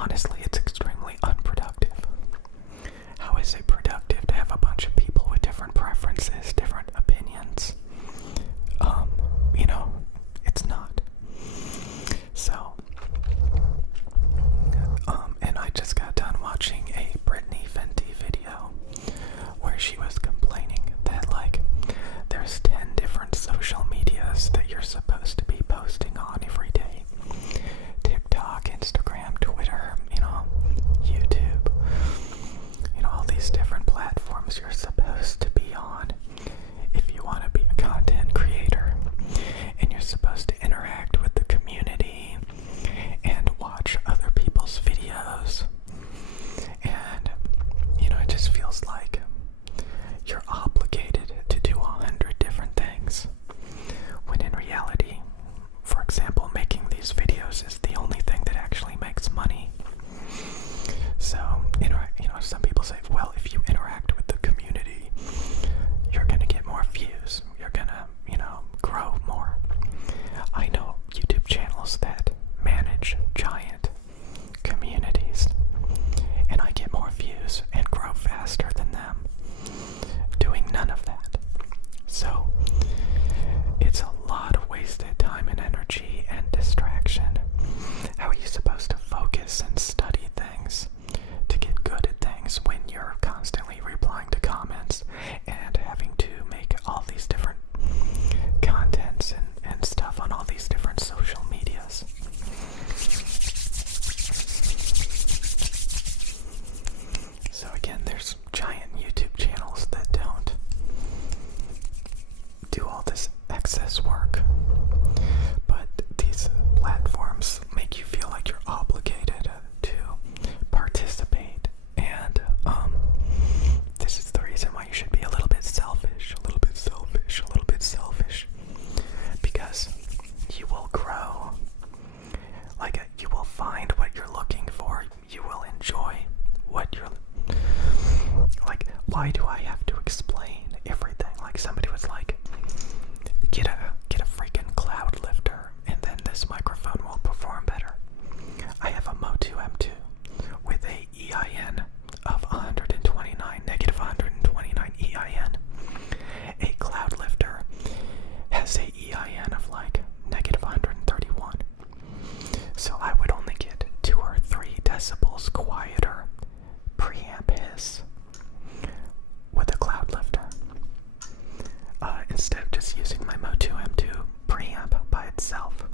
honestly, it's extremely unproductive. How is it productive to have a bunch of people with different preferences, different opinions? You know, it's not. So, and I just got done watching a Britney Fenty video where she was complaining that, like, there's 10 different social medias that you're supposed to be posting on every day. TikTok, Instagram, Twitter, YouTube, all these different platforms you're supposed to be on if you want to be a content creator. And you're supposed to interact with the community and watch other people's videos. And, it just feels like you're obligated to do 100 different things. When in reality, for example, making these videos is the only thing that actually makes money. So, some people say, well, if you interact with the community, you're gonna get more views. You're gonna, grow more. I know YouTube channels that manage giant communities, and I get more views and grow faster than them doing none of that. So, it's a lot of wasted time and energy and distraction. How are you supposed to focus and study things to get good at things when you're constantly replying to comments and having to make all these different contents and stuff on all these different social medias? So again, there's giant YouTube channels that don't do all this excess work, but these platforms make you feel like you're obligated to participate, and this is the reason why you should be a little bit selfish, because you will grow, you will find what you're looking for, you will enjoy what you're, why do I have to explain everything? Somebody was like, get a freaking cloud lifter, and then this microphone will perform better. I have a Motu M2 with a EIN of 129, negative 129 EIN. A cloud lifter has a EIN of negative 131. So I would only get 2 or 3 decibels quieter preamp hiss with a cloud lifter. Instead of just using my Motu M2 preamp by itself.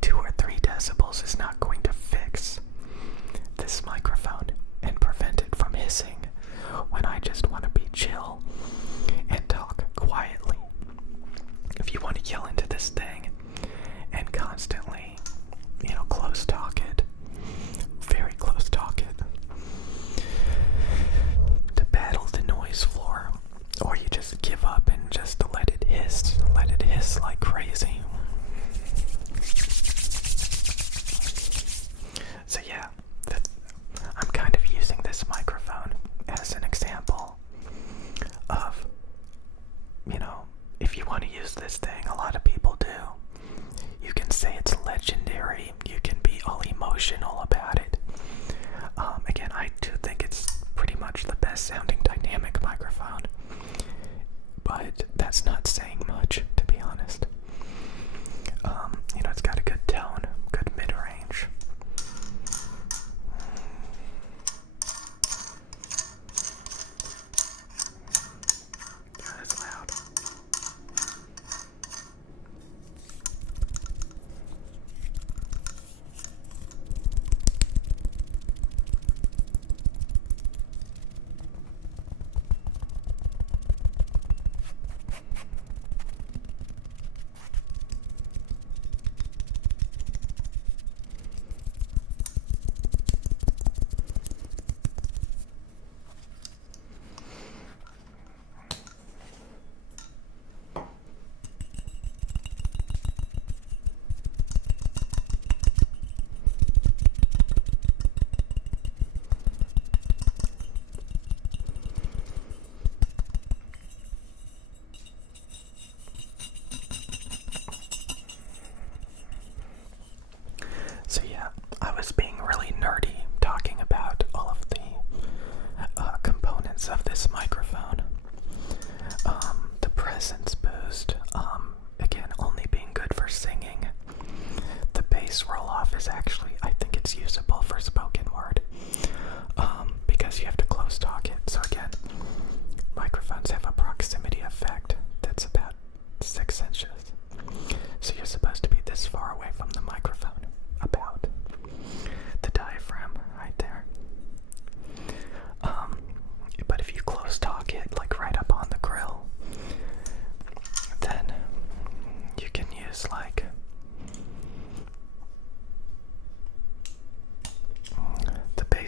2 or 3 decibels is not going to fix this microphone and prevent it from hissing when I just want to be chill and talk quietly. If you want to yell into this thing and constantly, close talk it, very close talk it, to battle the noise floor, or you just give up and just let it hiss like crazy. So yeah, I'm kind of using this microphone as an example of, if you want to use this thing, a lot of people do. You can say it's legendary, you can be all emotional about it. Again, I do think it's pretty much the best sounding dynamic microphone, but that's not saying much, to be honest. It's got a good tone, good mid-range. God, it's loud.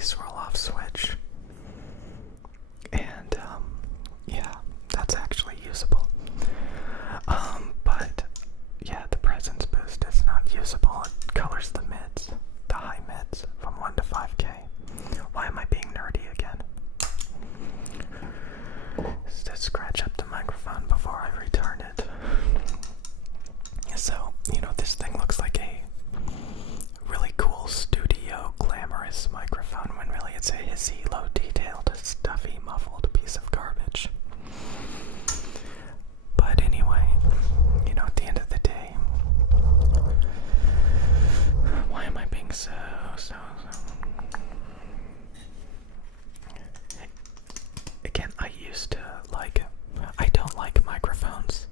face roll off switch. And yeah, that's actually usable. But yeah, the presence boost is not usable. It colors the mids, the high mids from 1 to 5K. Why am I being nerdy again? Just to scratch up the microphone before I return it. So, this thing looks like a really cool studio glamorous microphone when really it's a hissy, low detailed, stuffy, muffled piece of garbage. But anyway, at the end of the day, why am I being so again, I don't like microphones.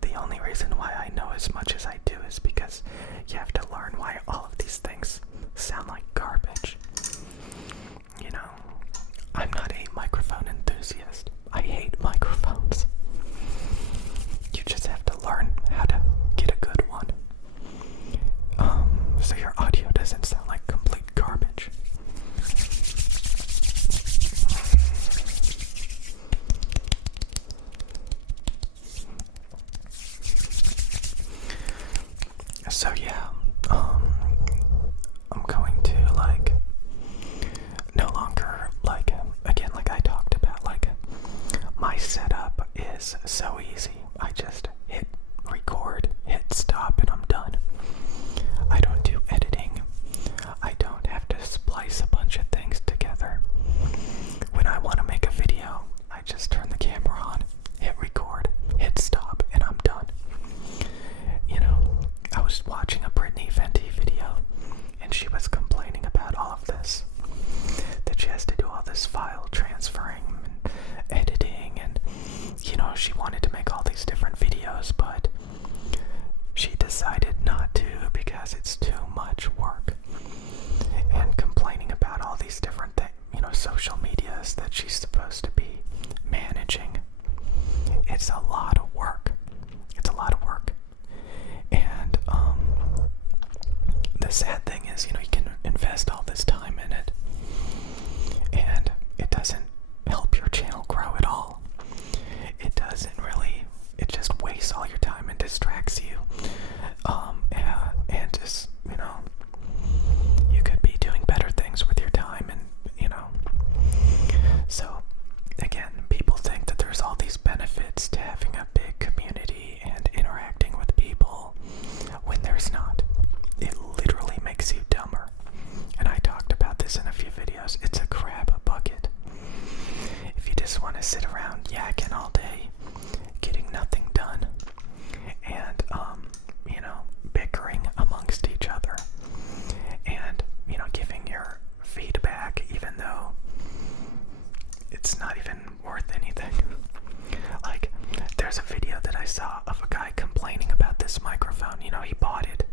The only reason why I know as much as I do is because you have to learn why all of these things sound like garbage. I'm not a microphone enthusiast. I hate microphones. You just have to learn how to get a good one. So your audio doesn't sound like complete garbage. So yeah, I'm going to no longer again, like I talked about, my setup is so easy. I just hit record, hit stop, and I'm done. I don't do editing. I don't have to splice a bunch of things together. When I want to make a video, I just turn the camera on, hit record, hit stop, and I'm done. I was watching a Brittany Fenty video, and she was complaining about all of this. That she has to do all this file transferring and editing, and she wanted to make all these different videos, but she decided not to because it's too much work. And complaining about all these different things, social medias that she's supposed to be managing. It's a lot of work. It's a lot of work. And the sad thing is, you can invest all this time in it, and it doesn't help your channel grow at all. It doesn't really, it just wastes all your time and distracts you. And just, you could be doing better things with your time, and, so, again, people think that there's all these benefits to having a big community and interacting with people, when there's not. It literally makes you dumber. And I talked about this in a few videos. It's a crab bucket. If you just want to sit around yakking all day, getting nothing done, and, bickering amongst each other, and, giving your feedback even though it's not even worth anything. There's a video that I saw of a guy complaining about this microphone. He bought it.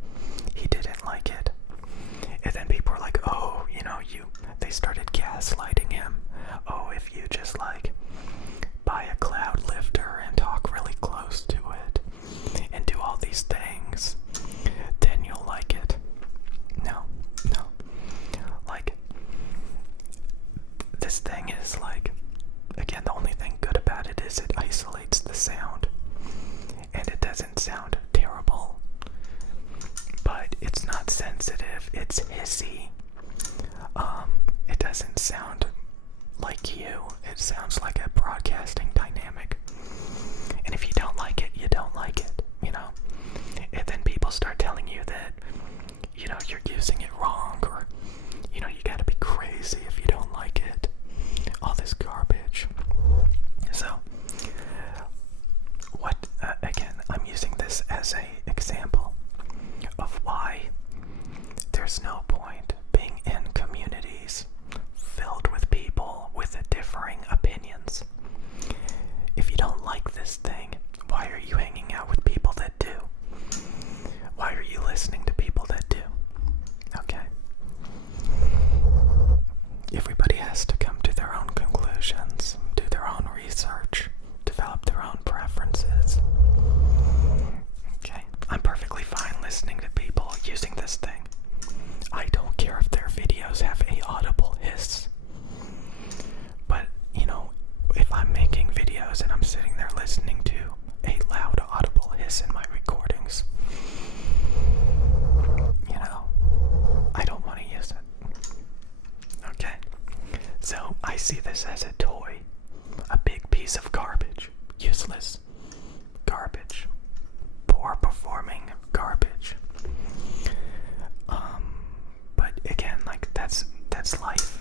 He didn't like it. And then people were like, oh, they started gaslighting him. Oh, if you just buy a cloud lifter and talk really close to it and do all these things, then you'll like it. No. This thing is again, the only thing good about it is it isolates the sound. And it doesn't sound terrible. But it's not sensitive. It's hissy. It doesn't sound like you. It sounds like a broadcasting dynamic. And if you don't like it, you don't like it, And then people start telling you that, you're using it wrong, or, you gotta be crazy if you don't like it. All this garbage. So, again, I'm using this as an example of why there's no point being in communities filled with people with differing opinions. If you don't like this thing, why are you hanging out with people that do? Why are you listening to people that do? Okay. Everybody has to come to their own conclusions, do their own research, develop their own preferences. Okay, I'm perfectly fine listening to people using this thing. I don't care if their videos have a audible this as a toy. A big piece of garbage. Useless. Garbage. Poor performing garbage. But again, like that's life.